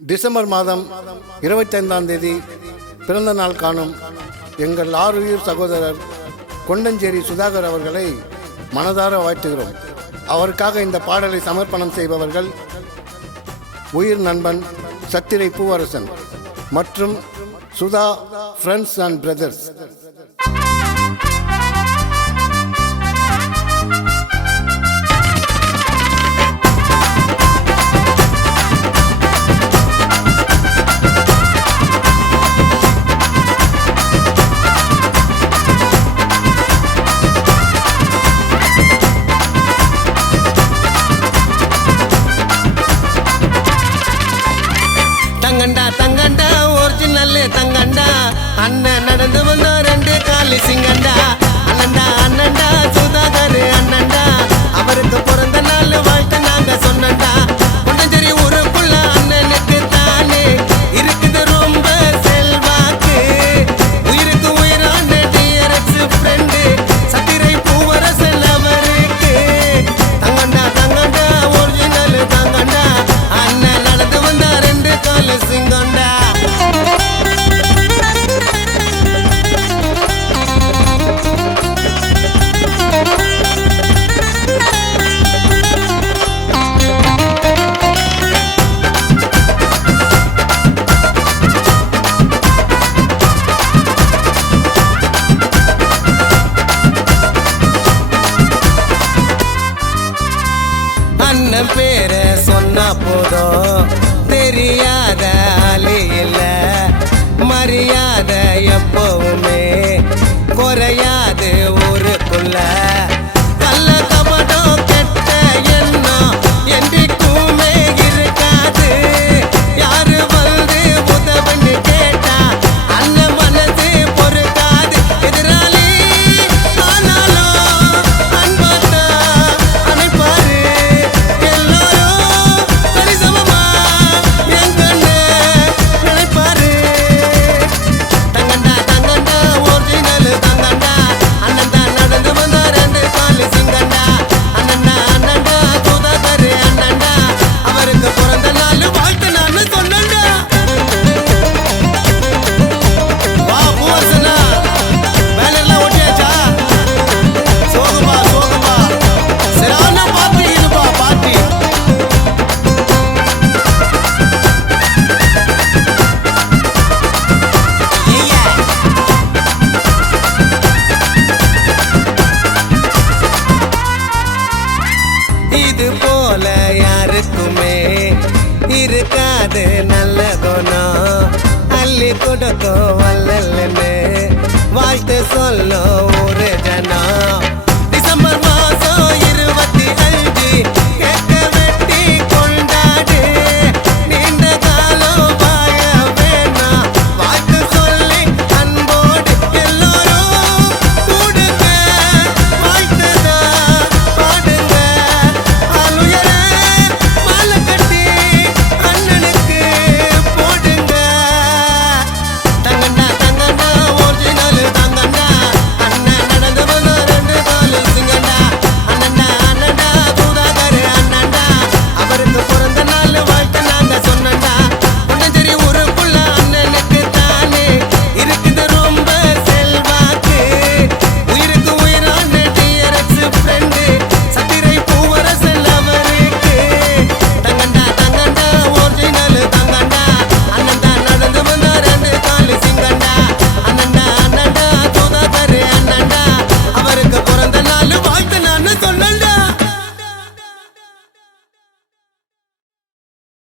December மாதம் 25ஆம் தேதி பிறந்த நாள் காணும் எங்கள் ஆறுயிர் சகோதரர் கொண்டஞ்சேரி சுதாகர் அவர்களை மனதார வாழ்த்துகிறோம். அவருக்காக இந்த பாடலை சமர்ப்பணம் செய்பவர்கள் உயிர் நண்பன் சத்திரை பூவரசன் மற்றும் சுதா ஃப்ரெண்ட்ஸ் அண்ட் பிரதர்ஸ். தங்கண்டா தங்கண்டா ஒரிஜினல் தங்கண்டா அண்ணன் நடந்து வந்தா ரெண்டு காலி சிங்கண்டா அண்ணண்டா அண்ணண்டா சுதாகர் அண்ணண்டா அவருக்கு பிறந்த நாள் வாழ்த்து நாங்க சொன்னண்டா. கொண்டஞ்சேரி ஊருக்குள்ள அண்ணனுக்கு தானே இருக்குது ரொம்ப செல்வாக்கு, உயிருக்கு உயிரான டிஆர்எக்ஸ் ஃப்ரெண்டு சத்திரை பூவரசன் அவருக்கு. தங்கண்டா தங்கண்டா ஒரிஜினல் தங்கண்டா அண்ணன் நடந்து வந்தா ரெண்டு காலி சிங்கண்டா. அண்ணன் பேரை சொன்னா போதும் தெரியாத ஆளே இல்ல, மரியாதை எப்பவுமே குறையாது ஊருக்குள்ள. கள்ள கபடம் கெட்ட எண்ணம் என்றைக்குமே இருக்காது, யாரு வந்து உதவுன்னு கேட்டா அண்ணன் மனசு பொறுக்காது. எதிராளி ஆனாலும் அன்பத்தா அணைப்பாரு, எல்லாரும் சரிசமமா எங்கன்னு நினைப்பாரு. தங்கண்டா தங்கண்டா ஒரிஜினல் தங்கண்டா அண்ணன் தான் நடந்து வந்தா ரெண்டு காலி சிங்கண்டா. அண்ணண்டா அண்ணண்டா சுதாகர் அண்ணண்டா அவருக்கு பிறந்த நாள் வாழ்த்து நான் சொன்னண்டா. வா பூவரசனா, வேலையெல்லாம் ஒட்டியாச்சா? சோகமா சோகமா சரியான பாட்டி இதுப்பா பாட்டி. இது போல யாருக்குமே இருக்காது நல்ல குணம், அள்ளி கொடுக்கும் வல்லல்னு வாழ்த்து சொல்லும் ஒரு ஜனம்.